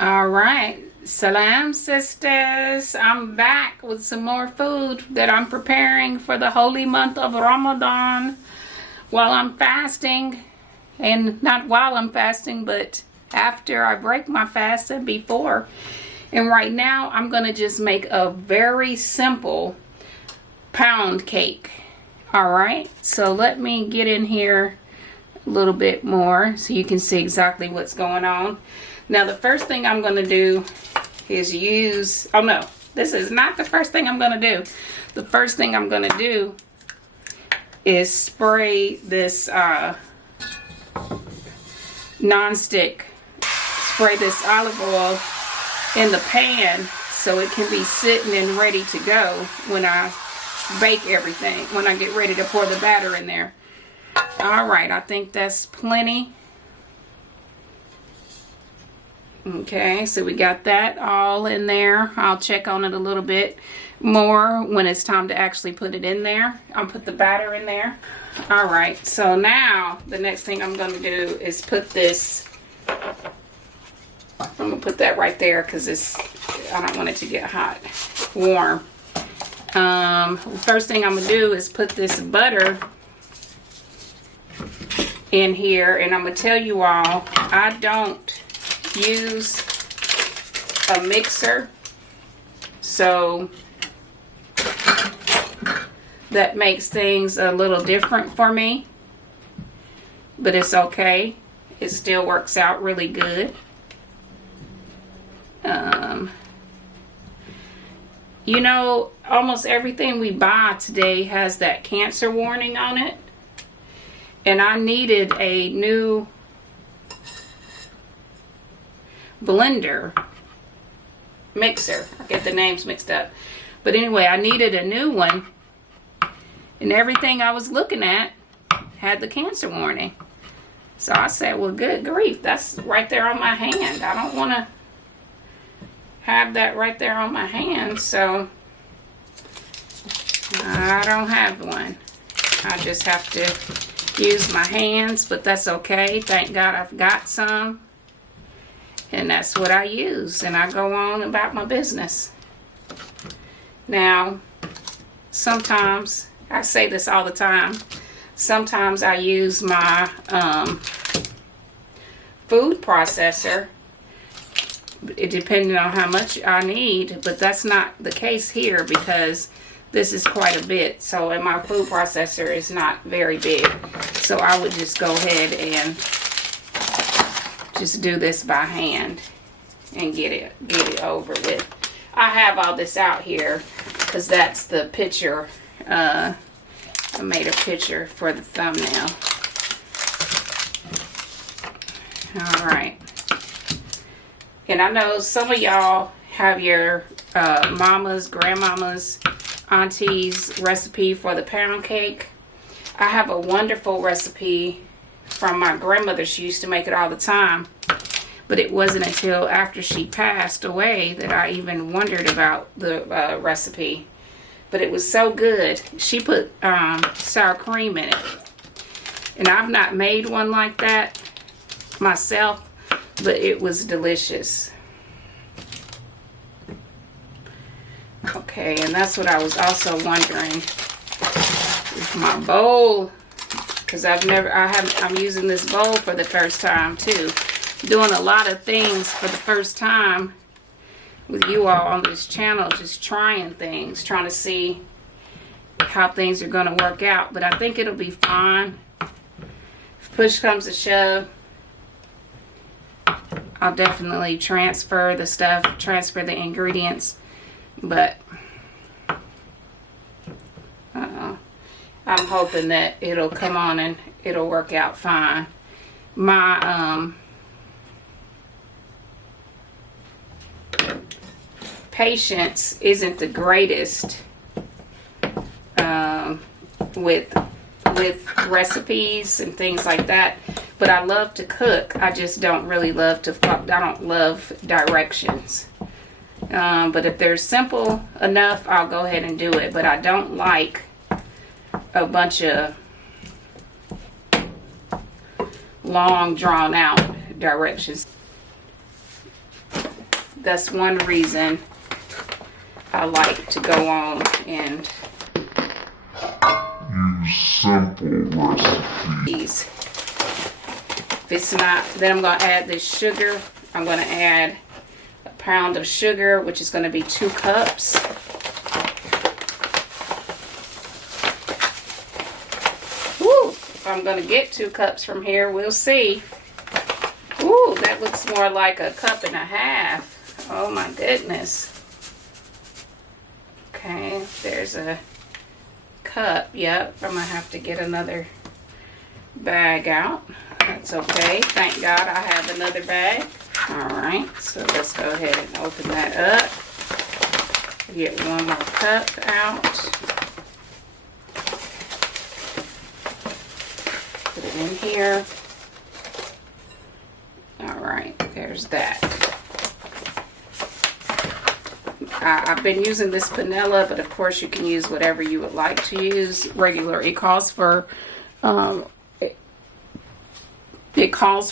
All right, salam sisters. I'm back with some more food that I'm preparing for the holy month of Ramadan while I'm fasting. And not while I'm fasting, but after I break my fast and before. And right now I'm gonna just make a very simple pound cake. All right, so let me get in here a little bit more so you can see exactly what's going on. Now the first thing I'm going to do is use, oh no, this is not the first thing I'm going to do. The first thing I'm going to do is spray this non-stick, spray this olive oil in the pan so it can be sitting and ready to go when I bake everything, when I get ready to pour the batter in there. All right, I think that's plenty. Okay, so we got that all in there. I'll check on it a little bit more when it's time to actually put it in there. I'll put the batter in there. All right, so now the next thing I'm going to do is put this, I'm going to put that right there because I don't want it to get hot, warm. First thing I'm going to do is put this butter in here, and I'm going to tell you all, I don't use a mixer, so that makes things a little different for me, but it's okay. It still works out really good. You know, almost everything we buy today has that cancer warning on it, and I needed a new blender mixer. I get the names mixed up, but anyway, I needed a new one, and everything I was looking at had the cancer warning. So I said, well, good grief, that's right there on my hand. I don't want to have that right there on my hand, so I don't have one. I just have to use my hands, but that's okay. Thank God I've got some. And that's what I use, and I go on about my business. Now, sometimes, I say this all the time, sometimes I use my food processor, it depending on how much I need, but that's not the case here because this is quite a bit, so and my food processor is not very big. So I would just go ahead and just do this by hand and get it over with. I have all this out here because that's the picture. I made a picture for the thumbnail. All right. And I know some of y'all have your mamas, grandmamas, aunties recipe for the pound cake. I have a wonderful recipe from my grandmother. She used to make it all the time, but it wasn't until after she passed away that I even wondered about the recipe. But it was so good. She put sour cream in it, and I've not made one like that myself, but it was delicious. Okay, and that's what I was also wondering with my bowl, because I'm using this bowl for the first time too. Doing a lot of things for the first time with you all on this channel, just trying things, trying to see how things are going to work out. But I think it'll be fine. If push comes to shove, I'll definitely transfer the stuff, transfer the ingredients, but I'm hoping that it'll come on and it'll work out fine. My patience isn't the greatest with recipes and things like that, but I love to cook. I just don't really love to I don't love directions, but if they're simple enough, I'll go ahead and do it. But I don't like a bunch of long drawn out directions. that's one reason I like to go on and use simple recipes. If it's not, then I'm going to add this sugar. I'm going to add a pound of sugar, which is going to be 2 cups. Woo! If I'm going to get 2 cups from here, we'll see. Ooh, that looks more like a 1.5 cups. Oh my goodness. Okay, there's a cup. Yep, I'm going to have to get another bag out. That's okay. Thank God I have another bag. Alright, so let's go ahead and open that up. Get one more cup out. Put it in here. Alright, there's that. I've been using this vanilla, but of course you can use whatever you would like to use. Regular, it calls for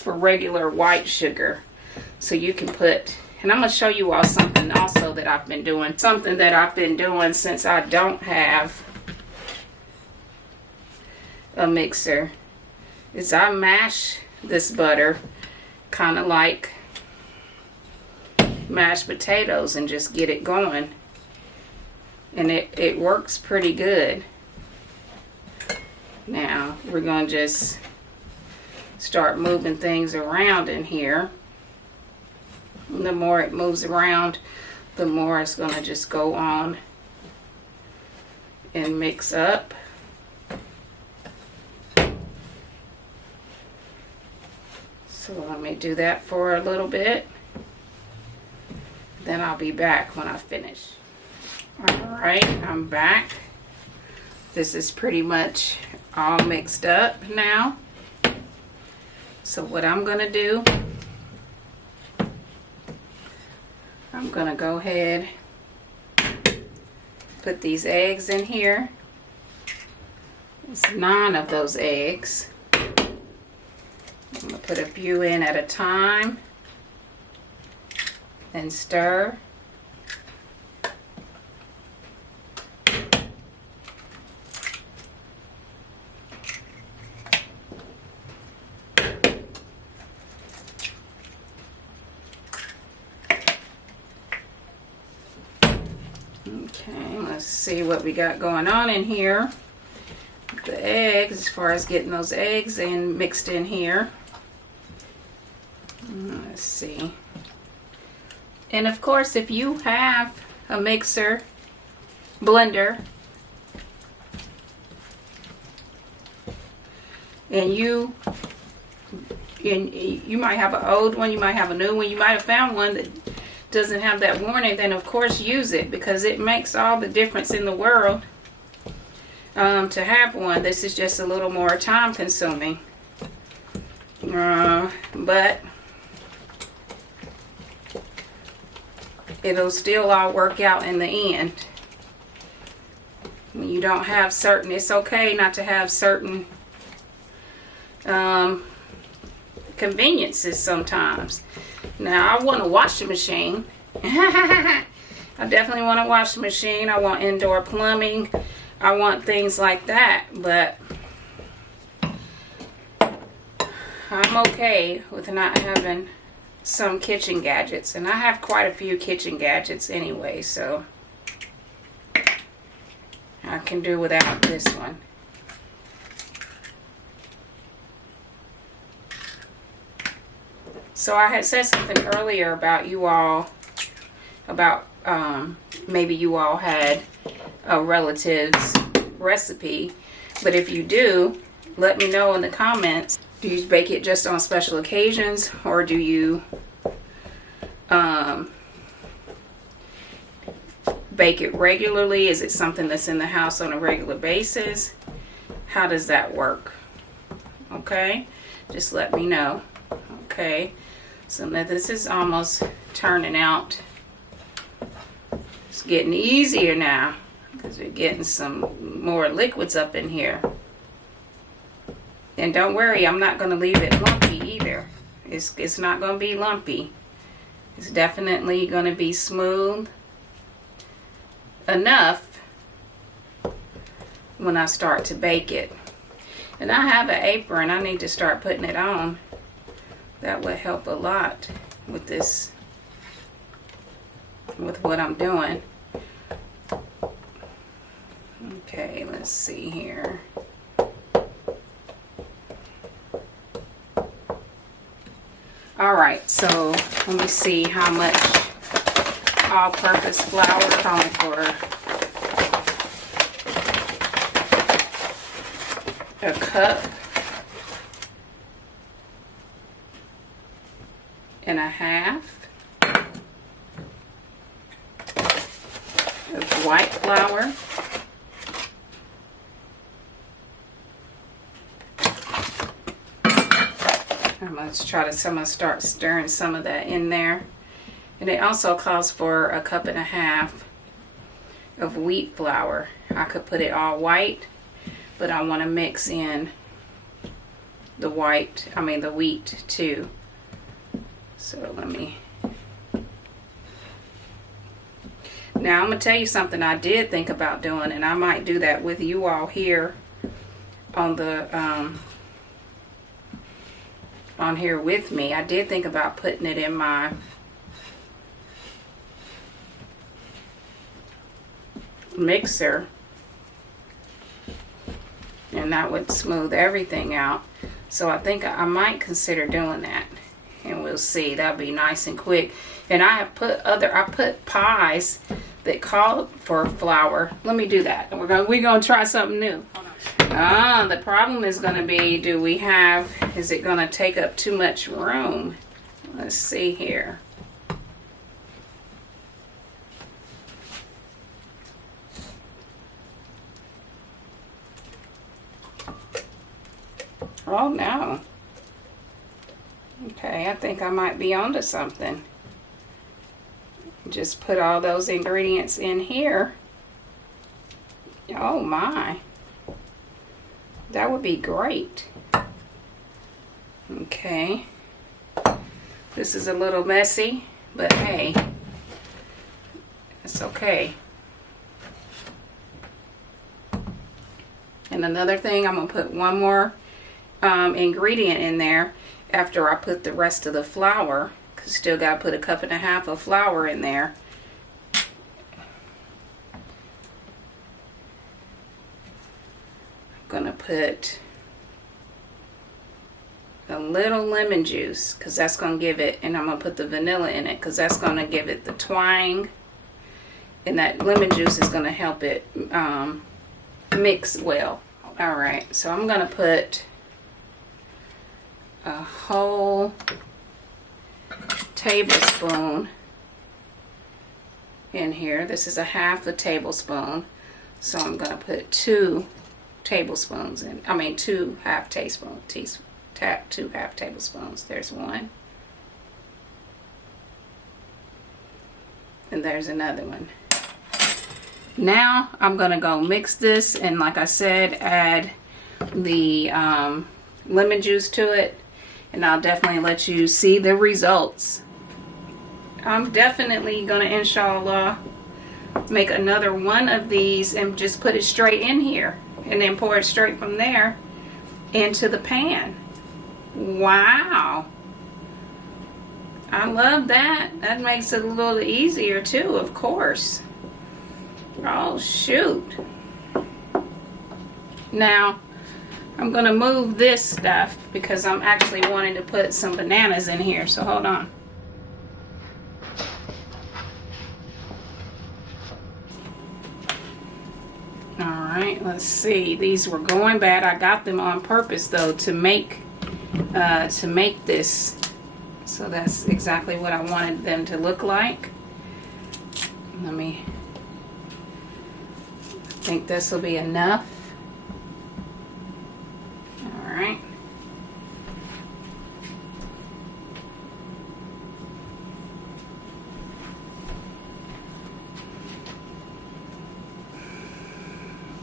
regular white sugar. So you can put, and I'm going to show you all something also that I've been doing. Something that I've been doing since I don't have a mixer is I mash this butter kind of like mashed potatoes and just get it going. And it works pretty good. Now we're going to just start moving things around in here. And the more it moves around, the more it's going to just go on and mix up. So let me do that for a little bit. Then I'll be back when I finish. Alright, I'm back. This is pretty much all mixed up now. So what I'm going to do, I'm going to go ahead, put these eggs in here. It's 9 of those eggs. I'm going to put a few in at a time and stir. Okay, let's see what we got going on in here. The eggs, as far as getting those eggs in mixed in here. Let's see. And of course, if you have a mixer, blender, and you might have an old one, you might have a new one, you might have found one that doesn't have that warning, then of course use it, because it makes all the difference in the world to have one. This is just a little more time consuming, but it'll still all work out in the end. When you don't have certain, it's okay not to have certain conveniences sometimes. Now I want a washing machine. I definitely want a washing machine. I want indoor plumbing. I want things like that, but I'm okay with not having some kitchen gadgets, and I have quite a few kitchen gadgets anyway, so I can do without this one. So I had said something earlier about you all, about maybe you all had a relative's recipe, but if you do, let me know in the comments. Do you bake it just on special occasions, or do you bake it regularly? Is it something that's in the house on a regular basis? How does that work? Okay, just let me know. Okay, so now this is almost turning out. It's getting easier now because we're getting some more liquids up in here. And don't worry, I'm not going to leave it lumpy either. It's not going to be lumpy. It's definitely going to be smooth enough when I start to bake it. And I have an apron. I need to start putting it on. That would help a lot with this, with what I'm doing. Okay, let's see here. Alright, so let me see how much all-purpose flour. Calling for a cup and a half of white flour. I'm going to start stirring some of that in there. And it also calls for a cup and a half of wheat flour. I could put it all white, but I want to mix in the wheat too. So let me. Now I'm going to tell you something I did think about doing, and I might do that with you all here on the on here with me. I did think about putting it in my mixer, and that would smooth everything out. So I think I might consider doing that, and we'll see. That'll be nice and quick. And I put pies that call for flour. Let me do that. We're gonna try something new. The problem is going to be, is it going to take up too much room? Let's see here. Oh no. Okay, I think I might be onto something. Just put all those ingredients in here. Oh my. That would be great. Okay. This is a little messy, but hey, it's okay. And another thing, I'm going to put one more ingredient in there after I put the rest of the flour, because still got to put a cup and a half of flour in there. Gonna put a little lemon juice, because that's gonna give it, and I'm gonna put the vanilla in it because that's gonna give it the twang, and that lemon juice is gonna help it mix well. All right, so I'm gonna put a whole tablespoon in here. This is a half a tablespoon, so I'm gonna put 2 tablespoons in. 2 half tablespoons. 2 half tablespoons. There's one. And there's another one. Now I'm gonna go mix this, and like I said, add the lemon juice to it, and I'll definitely let you see the results. I'm definitely gonna, inshallah, make another one of these and just put it straight in here, and then pour it straight from there into the pan. Wow. I love that. That makes it a little easier too, of course. Oh, shoot. Now, I'm going to move this stuff because I'm actually wanting to put some bananas in here, so hold on. Alright, let's see. These were going bad. I got them on purpose though to make this. So that's exactly what I wanted them to look like. I think this will be enough. Alright.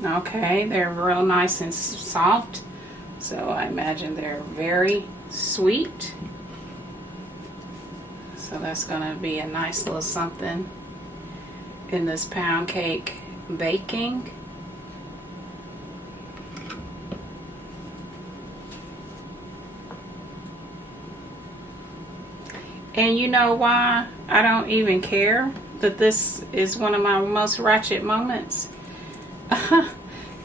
Okay, they're real nice and soft, so I imagine they're very sweet. So that's gonna be a nice little something in this pound cake baking. And you know why I don't even care that this is one of my most ratchet moments?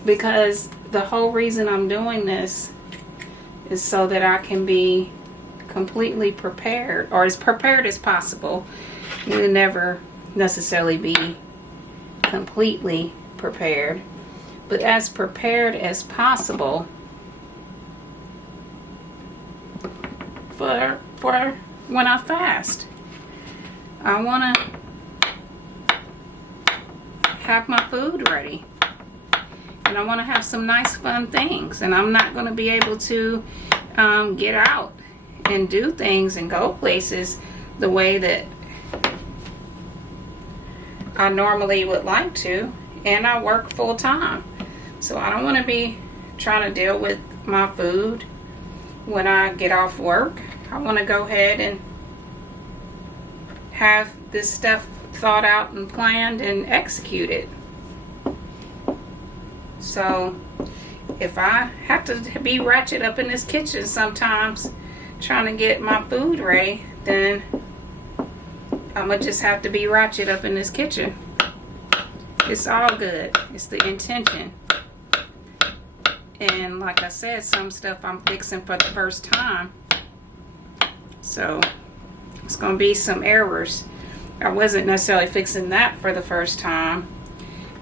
Because the whole reason I'm doing this is so that I can be completely prepared, or as prepared as possible. You'll never necessarily be completely prepared, but as prepared as possible for when I fast. I want to have my food ready, and I want to have some nice fun things, and I'm not going to be able to get out and do things and go places the way that I normally would like to, and I work full time, so I don't want to be trying to deal with my food when I get off work. I want to go ahead and have this stuff thought out and planned and executed. So if I have to be ratchet up in this kitchen sometimes trying to get my food ready, then I'm gonna just have to be ratchet up in this kitchen. It's all good. It's the intention. And like I said, some stuff I'm fixing for the first time, so it's gonna be some errors. I wasn't necessarily fixing that for the first time,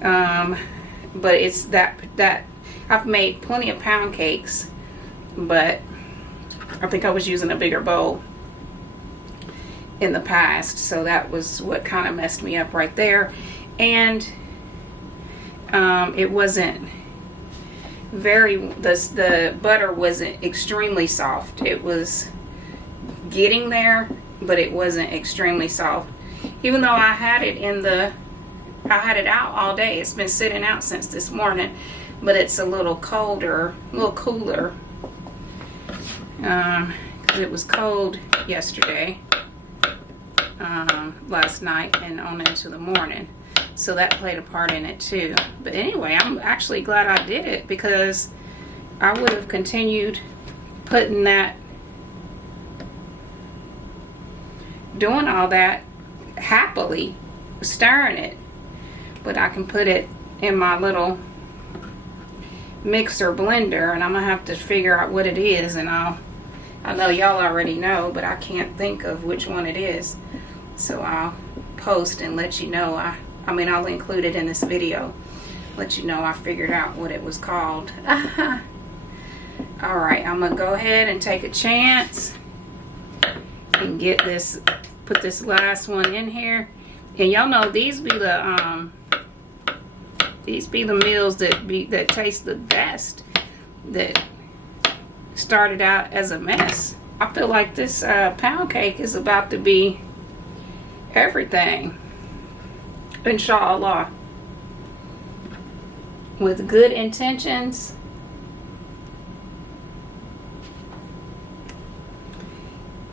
but it's that I've made plenty of pound cakes, but I think I was using a bigger bowl in the past, so that was what kind of messed me up right there. And it wasn't the butter wasn't extremely soft. It was getting there, but it wasn't extremely soft. Even though I had it out all day. It's been sitting out since this morning, but it's a little colder, a little cooler. Because it was cold yesterday, last night, and on into the morning. So that played a part in it too. But anyway, I'm actually glad I did it, because I would have continued putting that, doing all that happily, stirring it. But I can put it in my little mixer blender, and I'm gonna have to figure out what it is, and I know y'all already know, but I can't think of which one it is. So I'll post and let you know. I mean, I'll include it in this video, let you know I figured out what it was called. Alright, I'm gonna go ahead and take a chance and get this, put this last one in here. And y'all know these be the meals that taste the best, that started out as a mess. I feel like this pound cake is about to be everything, inshallah, with good intentions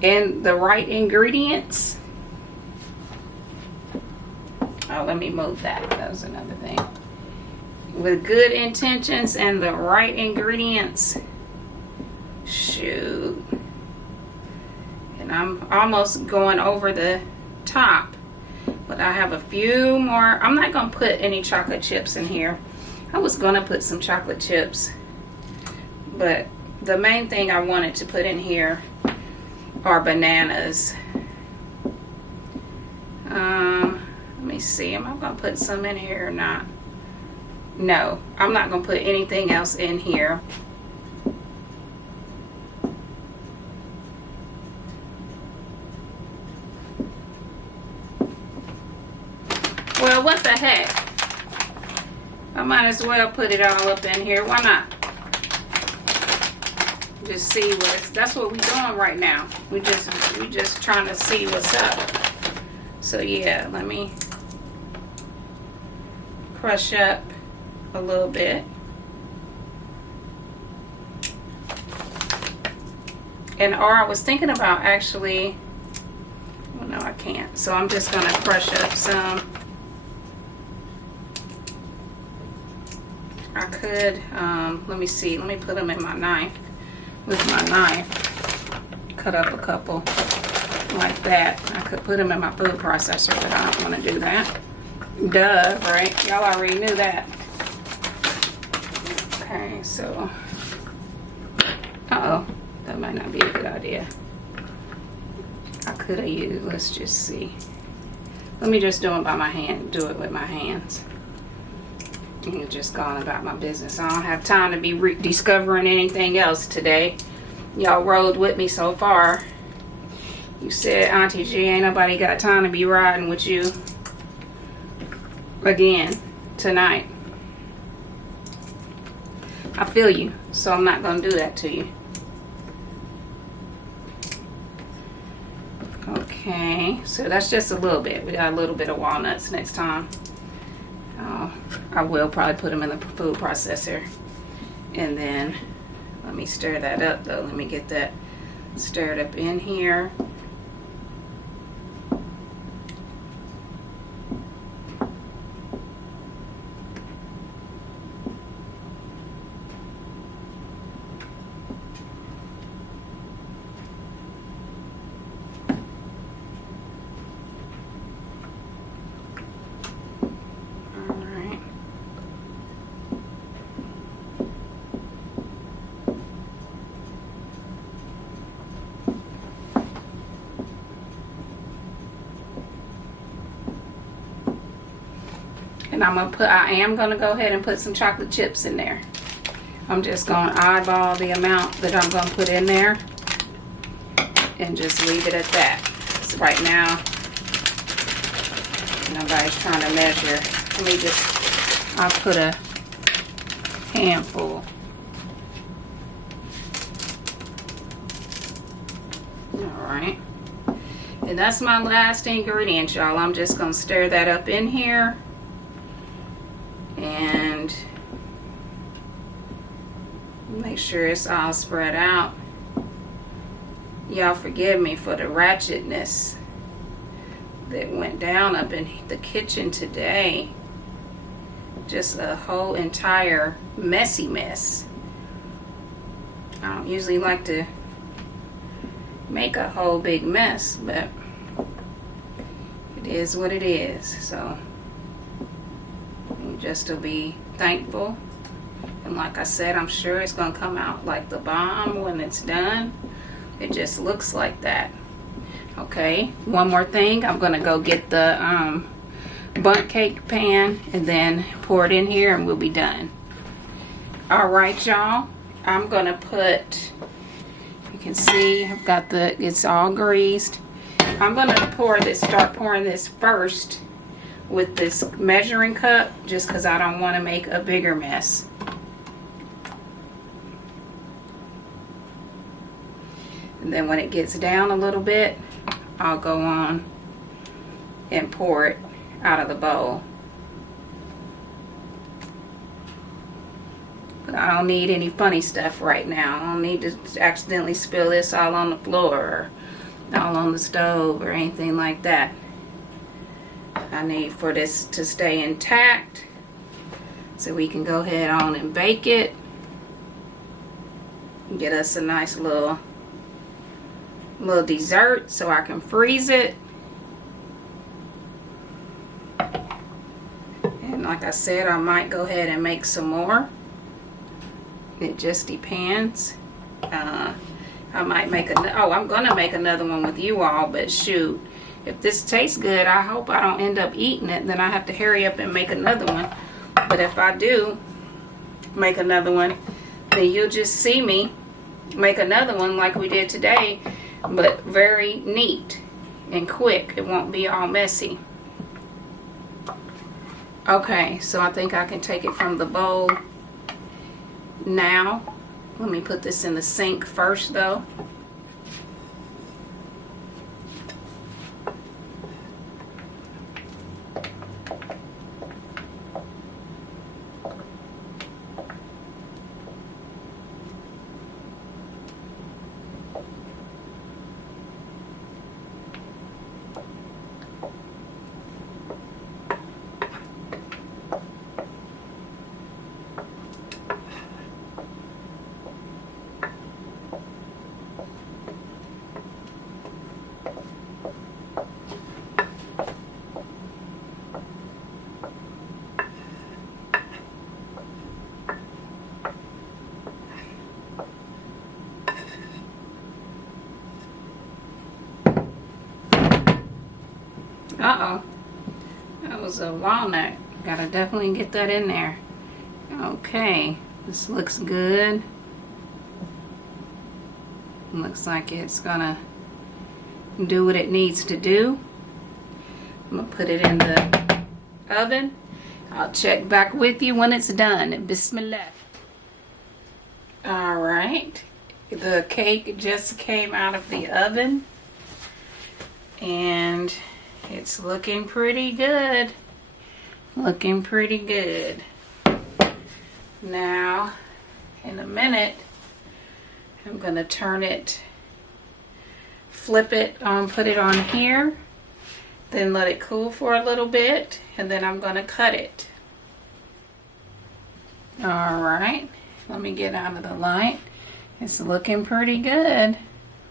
and the right ingredients. Oh, let me move that. That was another thing. With good intentions and the right ingredients. Shoot. And I'm almost going over the top. But I have a few more. I'm not going to put any chocolate chips in here. I was going to put some chocolate chips. But the main thing I wanted to put in here are bananas. Let me see. Am I going to put some in here or not? No, I'm not going to put anything else in here. Well, what the heck? I might as well put it all up in here. Why not? Just see that's what we're doing right now. We just trying to see what's up. So yeah, let me crush up a little bit. And or I was thinking about actually, No, I can't. So I'm just gonna crush up some. I could, let me see, let me put them in my knife. With my knife, cut up a couple like that. I could put them in my food processor, but I don't want to do that. Duh, right? Y'all already knew that. Okay, so, uh-oh, that might not be a good idea. I could have used, let's just see. Let me just do it by my hand, do it with my hands. And just going about my business. I don't have time to be discovering anything else today. Y'all rode with me so far. You said, Auntie G, ain't nobody got time to be riding with you again tonight. I feel you, so I'm not going to do that to you. Okay, so that's just a little bit. We got a little bit of walnuts next time. I will probably put them in the food processor. And then, let me stir that up though. Let me get that stirred up in here. And I am gonna go ahead and put some chocolate chips in there. I'm just gonna eyeball the amount that I'm gonna put in there and just leave it at that. So right now, nobody's trying to measure. Let me just, I'll put a handful. All right. And that's my last ingredient, y'all. I'm just gonna stir that up in here. And make sure it's all spread out. Y'all forgive me for the ratchetness that went down up in the kitchen today. Just a whole entire messy mess. I don't usually like to make a whole big mess, but it is what it is. So just to be thankful. And like I said, I'm sure it's gonna come out like the bomb when it's done. It just looks like that. Okay, one more thing. I'm gonna go get the bundt cake pan and then pour it in here and we'll be done. All right, y'all. I'm gonna put, you can see I've got it's all greased. I'm gonna start pouring this first with this measuring cup just because I don't want to make a bigger mess. And then when it gets down a little bit, I'll go on and pour it out of the bowl. But I don't need any funny stuff right now. I don't need to accidentally spill this all on the floor or all on the stove or anything like that. I need for this to stay intact so we can go ahead on and bake it and get us a nice little dessert so I can freeze it. And like I said, I might go ahead and make some more. It just depends. I might make I'm gonna make another one with you all, but shoot, if this tastes good, I hope I don't end up eating it. Then I have to hurry up and make another one. But if I do make another one, then you'll just see me make another one like we did today, but very neat and quick. It won't be all messy. Okay, so I think I can take it from the bowl now. Let me put this in the sink first though. Uh-oh. That was a walnut. Gotta definitely get that in there. Okay. This looks good. Looks like it's gonna do what it needs to do. I'm gonna put it in the oven. I'll check back with you when it's done. Bismillah. All right. The cake just came out of the oven. And it's looking pretty good. Looking pretty good. Now, in a minute, I'm going to turn it, flip it, put it on here, then let it cool for a little bit, and then I'm going to cut it. Alright, let me get out of the light. It's looking pretty good.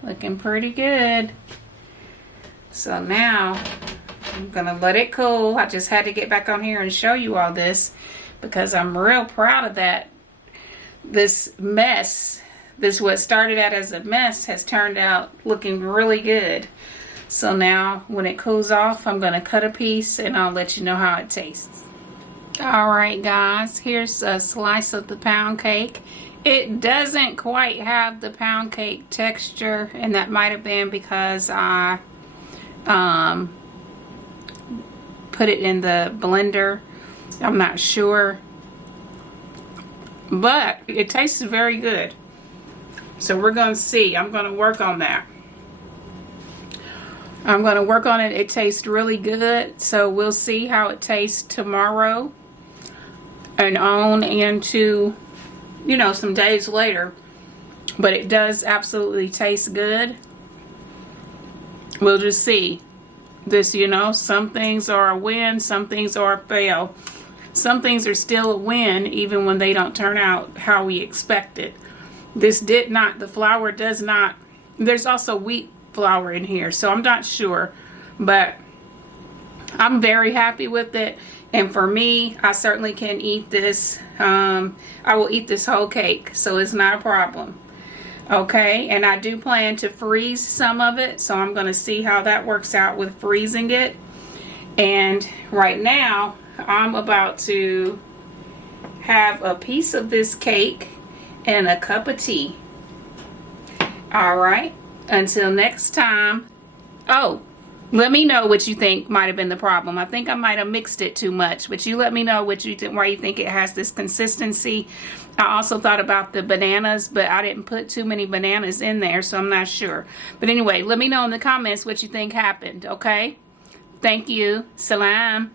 Looking pretty good. So now, I'm going to let it cool. I just had to get back on here and show you all this because I'm real proud of that. This mess, what started out as a mess, has turned out looking really good. So now when it cools off, I'm going to cut a piece and I'll let you know how it tastes. Alright guys, here's a slice of the pound cake. It doesn't quite have the pound cake texture, and that might have been because I put it in the blender. I'm not sure, but it tastes very good. So we're going to see. I'm going to work on that. I'm going to work on it. It tastes really good. So we'll see how it tastes tomorrow and on into, you know, some days later. But it does absolutely taste good. We'll just see. This, you know, some things are a win, some things are a fail. Some things are still a win even when they don't turn out how we expected. This did not, the flour does not, there's also wheat flour in here, so I'm not sure, but I'm very happy with it. And for me, I certainly can eat this. I will eat this whole cake, so it's not a problem. Okay, and I do plan to freeze some of it, so I'm going to see how that works out with freezing it. And right now, I'm about to have a piece of this cake and a cup of tea. Alright, until next time. Oh, let me know what you think might have been the problem. I think I might have mixed it too much, but you let me know what you think, why you think it has this consistency. I also thought about the bananas, but I didn't put too many bananas in there, so I'm not sure. But anyway, let me know in the comments what you think happened, okay? Thank you. Salam.